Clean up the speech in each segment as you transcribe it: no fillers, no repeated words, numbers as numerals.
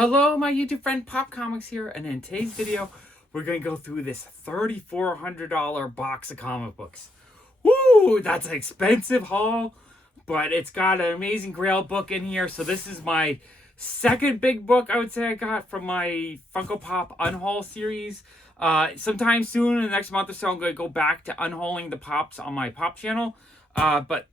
Hello, my YouTube friend Pop Comics here, and in today's video, we're going to go through this $3,400 box of comic books. Woo! That's an expensive haul, but it's got an amazing Grail book in here. So this is my second big book I would say I got from my Funko Pop Unhaul series. Sometime soon, in the next month or so, I'm going to go back to unhauling the Pops on my Pop channel. But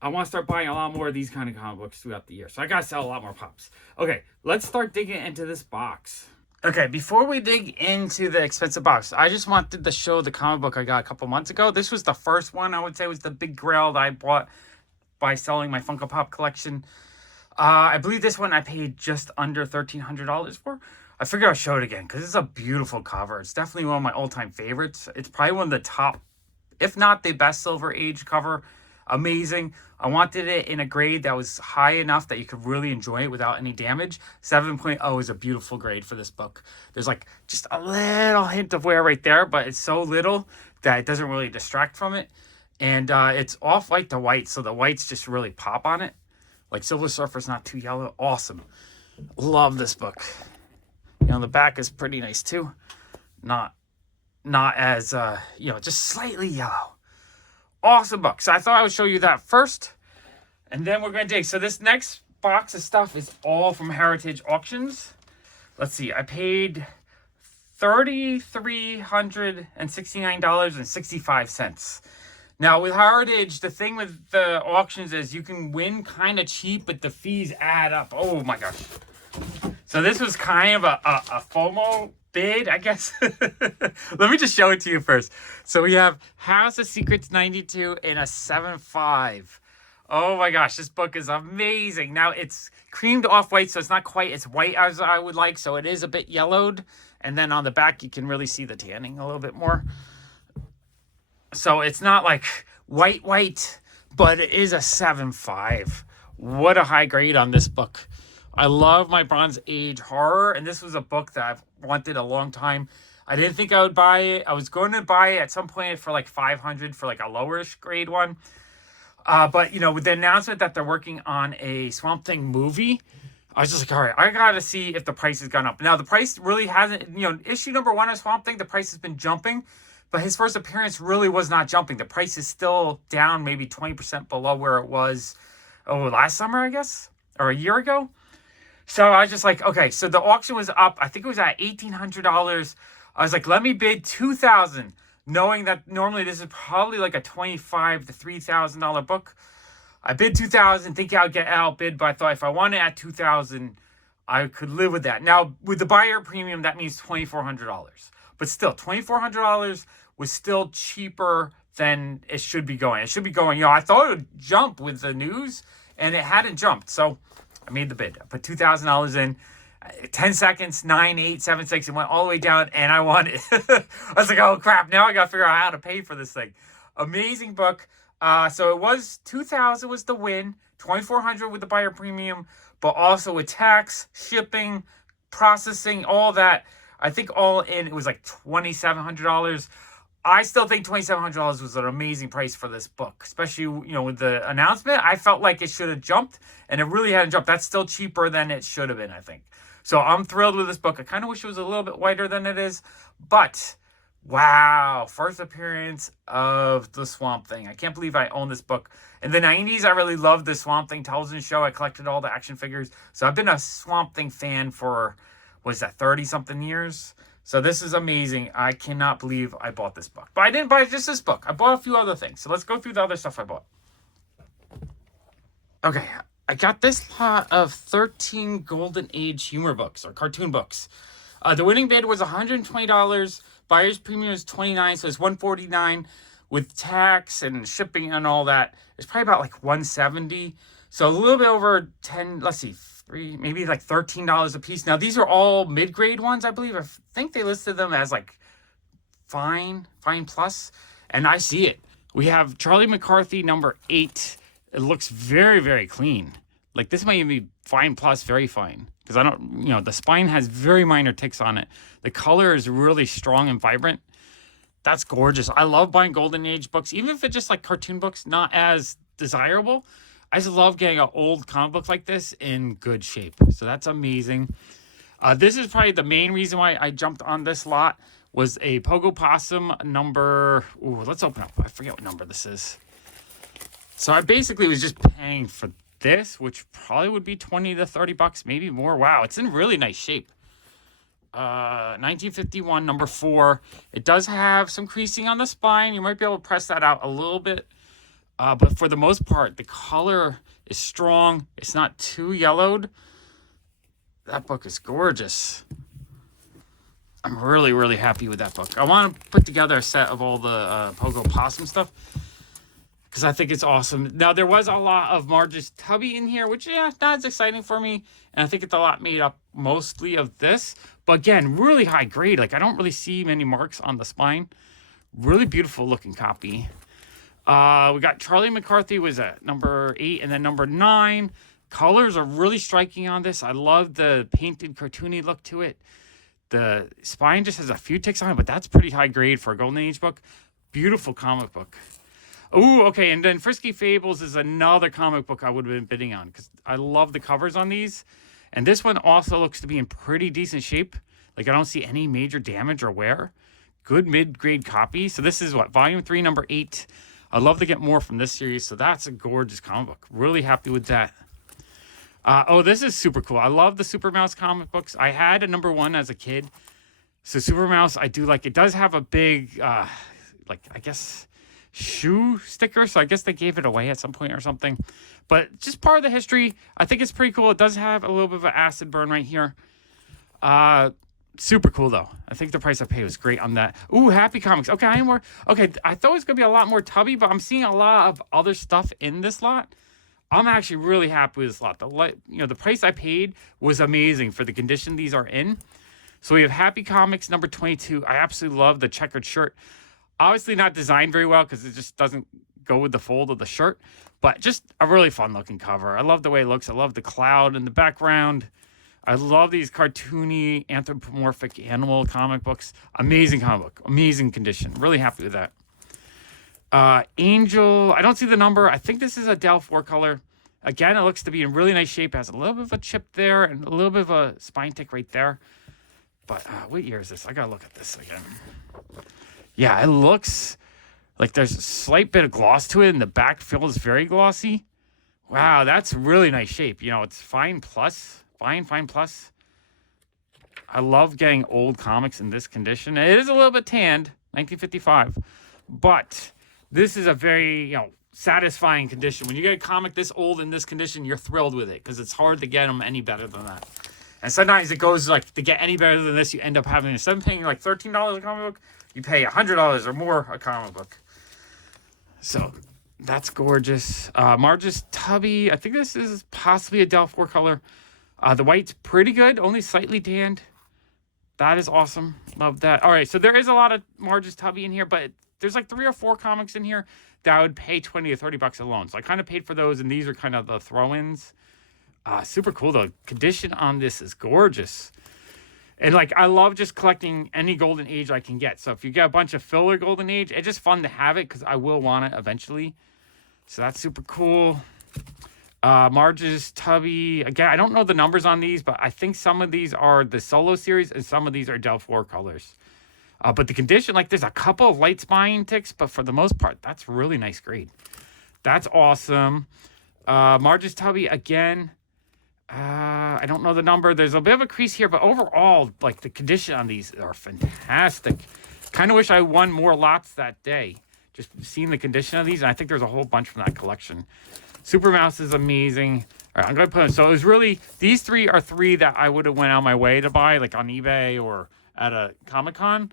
I want to start buying a lot more of these kind of comic books throughout the year. So I got to sell a lot more Pops. Okay, let's start digging into this box. Okay, before we dig into the expensive box, I just wanted to show the comic book I got a couple months ago. This was the first one, I would say, was the big Grail that I bought by selling my Funko Pop collection. I believe this one I paid just under $1,300 for. I figured I'll show it again because it's a beautiful cover. It's definitely one of my all-time favorites. It's probably one of the top, if not the best Silver Age cover. Amazing. I wanted it in a grade that was high enough that you could really enjoy it without any damage. 7.0 is a beautiful grade for this book. There's like just a little hint of wear right there, but it's so little that it doesn't really distract from it. And it's off-white to white, so the whites just really pop on it. Like Silver Surfer's not too yellow. Awesome. Love this book. You know, the back is pretty nice too. Not as, just slightly yellow. Awesome book. So I thought I would show you that first, and then we're going to dig. So this next box of stuff is all from Heritage Auctions. Let's see. I paid $3,369.65. Now, with Heritage, the thing with the auctions is you can win kind of cheap, but the fees add up. Oh, my gosh. So this was kind of a FOMO bid, I guess. Let me just show it to you first. So we have House of Secrets 92 in a 7.5. Oh my gosh, this book is amazing. Now it's creamed off-white, so it's not quite as white as I would like, so it is a bit yellowed. And then on the back, you can really see the tanning a little bit more. So it's not like white, but it is a 7.5. What a high grade on this book. I love my Bronze Age horror, and this was a book that I've wanted a long time. I didn't think I would buy it. I was going to buy it at some point for like $500 for like a lowerish grade one. But, with the announcement that they're working on a Swamp Thing movie, I was just like, all right, I got to see if the price has gone up. Now, the price really hasn't, issue number 1 of Swamp Thing, the price has been jumping, but his first appearance really was not jumping. The price is still down maybe 20% below where it was, last summer, I guess, or a year ago. So I was just like, okay, so the auction was up. I think it was at $1,800. I was like, let me bid $2,000, knowing that normally this is probably like a $2,500 to $3,000 book. I bid $2,000, thinking I'd get outbid, but I thought if I wanted at $2,000, I could live with that. Now, with the buyer premium, that means $2,400. But still, $2,400 was still cheaper than it should be going. It should be going, I thought it would jump with the news, and it hadn't jumped. So I made the bid. I put $2,000 in. 10 seconds, 9, 8, 7, 6. It went all the way down, and I won it. I was like, oh, crap. Now I got to figure out how to pay for this thing. Amazing book. So it was $2,000 was the win, $2,400 with the buyer premium, but also with tax, shipping, processing, all that. I think all in, it was like $2,700. I still think $2,700 was an amazing price for this book, especially, with the announcement. I felt like it should have jumped, and it really hadn't jumped. That's still cheaper than it should have been, I think. So I'm thrilled with this book. I kind of wish it was a little bit whiter than it is, but wow, first appearance of the Swamp Thing. I can't believe I own this book. In the 90s, I really loved the Swamp Thing television show. I collected all the action figures. So I've been a Swamp Thing fan for, 30-something years? So this is amazing. I cannot believe I bought this book. But I didn't buy just this book. I bought a few other things. So let's go through the other stuff I bought. Okay, I got this lot of 13 Golden Age humor books or cartoon books. The winning bid was $120. Buyer's premium was $29, so it's $149 with tax and shipping and all that. It's probably about like $170. So a little bit over 10, let's see, maybe like $13 a piece. Now, these are all mid-grade ones, I believe. I think they listed them as like fine plus, and I see it. We have Charlie McCarthy number 8. It looks very, very clean. Like this might even be fine plus, very fine. Because I don't, the spine has very minor ticks on it. The color is really strong and vibrant. That's gorgeous. I love buying Golden Age books, even if it's just like cartoon books, not as desirable. I just love getting an old comic book like this in good shape. So that's amazing. This is probably the main reason why I jumped on this lot was a Pogo Possum number. Ooh, let's open up. I forget what number this is. So I basically was just paying for this, which probably would be 20 to 30 bucks, maybe more. Wow, it's in really nice shape. 1951, number 4. It does have some creasing on the spine. You might be able to press that out a little bit. But for the most part, the color is strong. It's not too yellowed. That book is gorgeous. I'm really, really happy with that book. I want to put together a set of all the Pogo Possum stuff because I think it's awesome. Now, there was a lot of Marge's Tubby in here, which, yeah, not as exciting for me. And I think it's a lot made up mostly of this. But again, really high grade. Like, I don't really see many marks on the spine. Really beautiful looking copy. We got Charlie McCarthy was at number 8 and then number 9. Colors are really striking on this. I love the painted cartoony look to it. The spine just has a few ticks on it, but that's pretty high grade for a Golden Age book. Beautiful comic book. Ooh, okay, and then Frisky Fables is another comic book I would have been bidding on because I love the covers on these. And this one also looks to be in pretty decent shape. Like, I don't see any major damage or wear. Good mid-grade copy. So this is what, volume 3, number 8. I'd love to get more from this series. So that's a gorgeous comic book. Really happy with that. Oh, this is super cool. I love the Super Mouse comic books. I had a number 1 as a kid. So Super Mouse, I do like. It does have a big, like, I guess, shoe sticker. So I guess they gave it away at some point or something. But just part of the history. I think it's pretty cool. It does have a little bit of an acid burn right here. Super cool, though. I think the price I paid was great on that. Ooh, Happy Comics. Okay, I thought it was going to be a lot more Tubby, but I'm seeing a lot of other stuff in this lot. I'm actually really happy with this lot. The price I paid was amazing for the condition these are in. So we have Happy Comics number 22. I absolutely love the checkered shirt. Obviously not designed very well because it just doesn't go with the fold of the shirt. But just a really fun looking cover. I love the way it looks. I love the cloud in the background. I love these cartoony anthropomorphic animal comic books. Amazing comic book. Amazing condition. Really happy with that. Angel, I don't see the number. I think this is a Del 4 color. Again, it looks to be in really nice shape. It has a little bit of a chip there and a little bit of a spine tick right there. But what year is this? I gotta look at this again. Yeah, it looks like there's a slight bit of gloss to it, and the back fill is very glossy. Wow, that's really nice shape. It's fine plus. Fine plus. I love getting old comics in this condition. It is a little bit tanned, 1955, but this is a very, satisfying condition. When you get a comic this old in this condition, you're thrilled with it because it's hard to get them any better than that. And sometimes it goes like to get any better than this, you end up having, instead of paying like $13 a comic book, you pay $100 or more a comic book. So that's gorgeous. Marge's Tubby, I think this is possibly a Del 4 color. The white's pretty good, only slightly tanned. That is awesome. Love that. All right, so there is a lot of Marge's Tubby in here, but there's like 3 or 4 comics in here that I would pay 20 to 30 bucks alone. So I kind of paid for those, and these are kind of the throw-ins. Super cool, though. Condition on this is gorgeous. And, I love just collecting any Golden Age I can get. So if you get a bunch of filler Golden Age, it's just fun to have it because I will want it eventually. So that's super cool. Marge's Tubby. Again, I don't know the numbers on these, but I think some of these are the solo series and some of these are Del 4 colors. But the condition, there's a couple of light spine ticks, but for the most part, that's really nice grade. That's awesome. Marge's Tubby, again, I don't know the number. There's a bit of a crease here, but overall, the condition on these are fantastic. Kind of wish I won more lots that day. Just seeing the condition of these, and I think there's a whole bunch from that collection. Super Mouse is amazing. All right, I'm going to put them. So it was really, these 3 are 3 that I would have went out my way to buy, like on eBay or at a Comic-Con.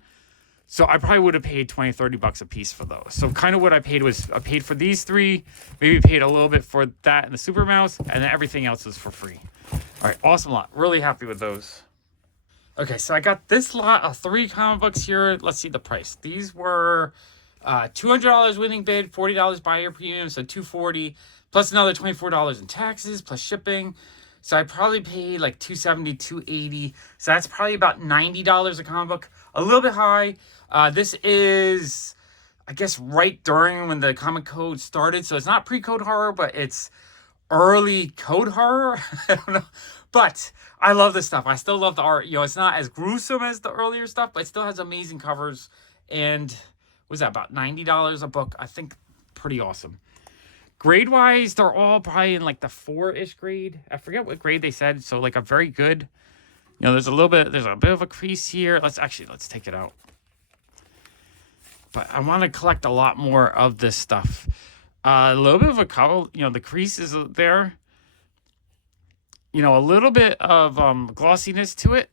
So I probably would have paid 20, 30 bucks a piece for those. So kind of what I paid was I paid for these 3, maybe paid a little bit for that and the Super Mouse, and then everything else is for free. All right, awesome lot. Really happy with those. Okay, so I got this lot of 3 comic books here. Let's see the price. These were $200 winning bid, $40 buyer premium, so $240, plus another $24 in taxes, plus shipping. So I probably paid like $270, $280. So that's probably about $90 a comic book. A little bit high. This is, I guess, right during when the comic code started. So it's not pre-code horror, but it's early code horror. I don't know. But I love this stuff. I still love the art. You know, it's not as gruesome as the earlier stuff, but it still has amazing covers. And what was that, about $90 a book? I think pretty awesome. Grade-wise, they're all probably in like the 4-ish grade. I forget what grade they said. So like a very good. You know, there's a bit of a crease here. Let's take it out. But I want to collect a lot more of this stuff. A little bit of a cover, you know, the crease is there. You know, a little bit of glossiness to it.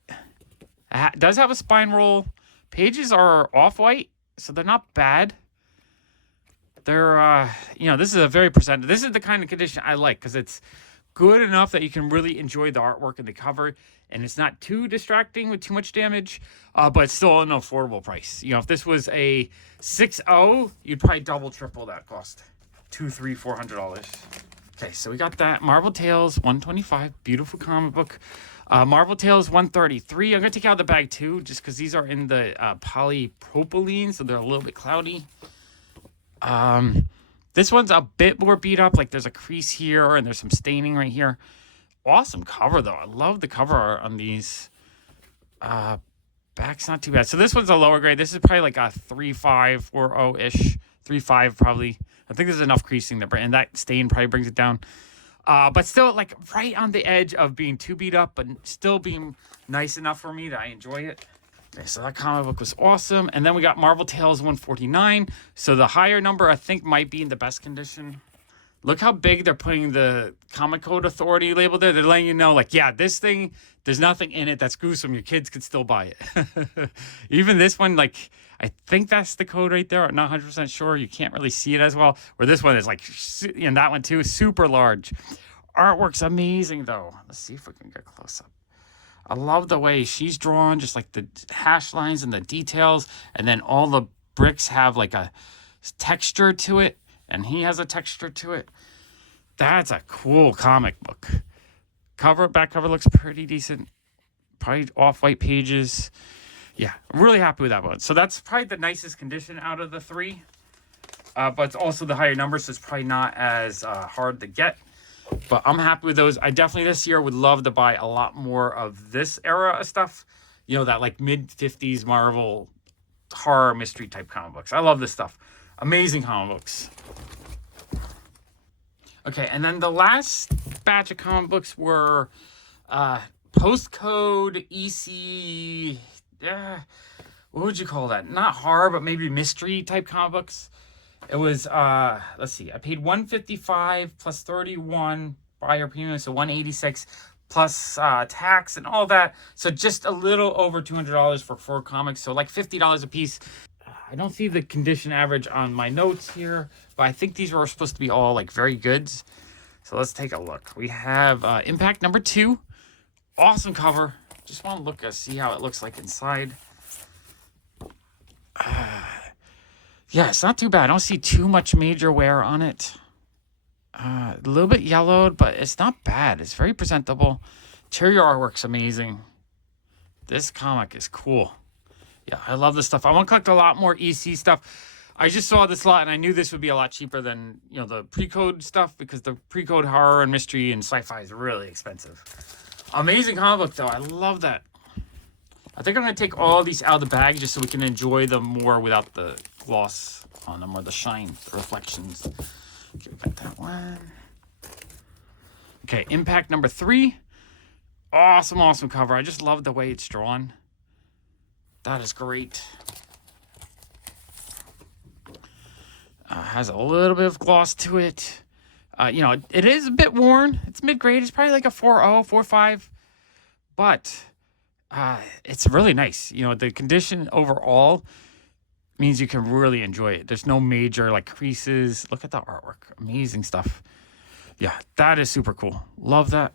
It does have a spine roll. Pages are off-white, so they're not bad. They're, you know, this is a very presented. This is the kind of condition I like because it's good enough that you can really enjoy the artwork and the cover, and it's not too distracting with too much damage, but it's still an affordable price. You know, if this was a 6.0, you'd probably double, triple that cost. $200, $300, $400. Okay, so we got that. Marvel Tales, $125. Beautiful comic book. Marvel Tales, $133. I'm going to take out the bag, too, just because these are in the polypropylene, so they're a little bit cloudy. This one's a bit more beat up. Like, there's a crease here, and there's some staining right here. Awesome cover, though. I love the cover art on these. Back's not too bad. So this one's a lower grade. This is probably like a 3.5, 4.0-ish. 3.5, probably. I think there's enough creasing there, and that stain probably brings it down. But still, like, right on the edge of being too beat up, but still being nice enough for me that I enjoy it. Okay, so that comic book was awesome. And then we got Marvel Tales 149. So the higher number, I think, might be in the best condition. Look how big they're putting the Comic Code Authority label there. They're letting you know, like, yeah, this thing, there's nothing in it that's gruesome. Your kids could still buy it. Even this one, like, I think that's the code right there. I'm not 100% sure. You can't really see it as well. Where this one is, like, and that one, too, super large. Artwork's amazing, though. Let's see if we can get close up. I love the way she's drawn, just like the hash lines and the details. And then all the bricks have, like, a texture to it. And he has a texture to it. That's a cool comic book. Back cover looks pretty decent. Probably off-white pages. Yeah, I'm really happy with that one. So that's probably the nicest condition out of the three. But it's also the higher number, so it's probably not as hard to get. But I'm happy with those. I definitely this year would love to buy a lot more of this era of stuff. You know, that like mid-50s Marvel horror mystery type comic books. I love this stuff. Amazing comic books. Okay, and then the last batch of comic books were Postcode, EC, what would you call that? Not horror, but maybe mystery type comic books. It was, let's see, I paid $155 plus 31 buyer premium, so $186 plus tax and all that. So just a little over $200 for 4 comics, so like $50 a piece. I don't see the condition average on my notes here, but I think these were supposed to be all like very goods. So let's take a look. We have Impact number 2. Awesome cover. Just want to look and see how it looks like inside. Yeah, it's not too bad. I don't see too much major wear on it. A little bit yellowed, but it's not bad. It's very presentable. Interior artwork's amazing. This comic is cool. Yeah, I love this stuff. I want to collect a lot more EC stuff. I just saw this lot, and I knew this would be a lot cheaper than, you know, the pre-code stuff, because the pre-code horror and mystery and sci-fi is really expensive. Amazing comic book, though. I love that. I think I'm going to take all these out of the bag just so we can enjoy them more without the gloss on them or the shine, the reflections. Okay, we got that one. Okay, Impact number 3. Awesome, awesome cover. I just love the way it's drawn. That is great. Has a little bit of gloss to it. You know, it is a bit worn. It's mid-grade. It's probably like a 4.0, 4.5. But it's really nice. You know, the condition overall means you can really enjoy it. There's no major, like, creases. Look at the artwork. Amazing stuff. Yeah, that is super cool. Love that.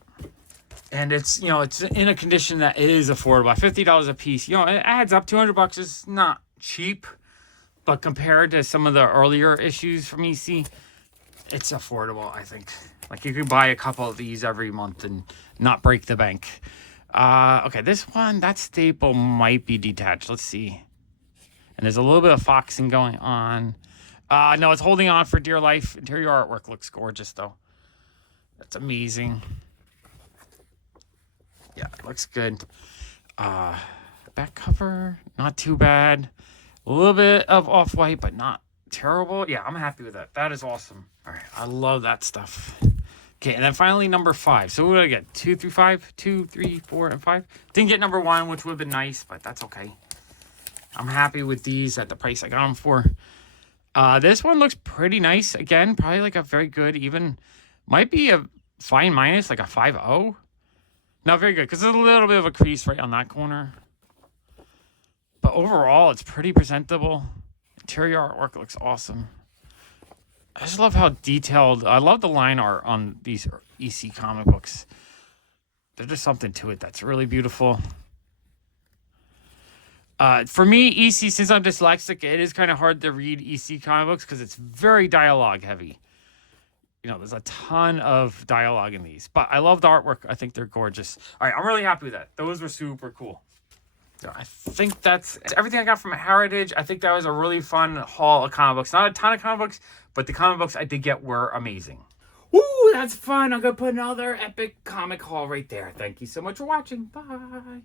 And it's, you know, it's in a condition that is affordable. $50 a piece. You know, it adds up. $200 is not cheap. But compared to some of the earlier issues from EC, it's affordable, I think. Like, you could buy a couple of these every month and not break the bank. Okay, this one, that staple might be detached. Let's see. And there's a little bit of foxing going on. No, it's holding on for dear life. Interior artwork looks gorgeous, though. That's amazing. Yeah, it looks good. Back cover, not too bad. A little bit of off-white, but not terrible. Yeah, I'm happy with that. That is awesome. All right, I love that stuff. Okay, and then finally number 5. So what did I get? 2 through 5? 2, 3, 4, and 5? Didn't get number 1, which would have been nice, but that's okay. I'm happy with these at the price I got them for. This one looks pretty nice. Again, probably like a very good, even, might be a fine minus, like a 5.0. Not very good, because there's a little bit of a crease right on that corner. But overall, it's pretty presentable. Interior artwork looks awesome. I just love how detailed, I love the line art on these EC comic books. There's just something to it that's really beautiful. For me, EC, since I'm dyslexic, it is kind of hard to read EC comic books because it's very dialogue heavy. You know, there's a ton of dialogue in these. But I love the artwork. I think they're gorgeous. All right, I'm really happy with that. Those were super cool. So I think that's everything I got from Heritage. I think that was a really fun haul of comic books. Not a ton of comic books, but the comic books I did get were amazing. Woo, that's fun. I'm going to put another epic comic haul right there. Thank you so much for watching. Bye.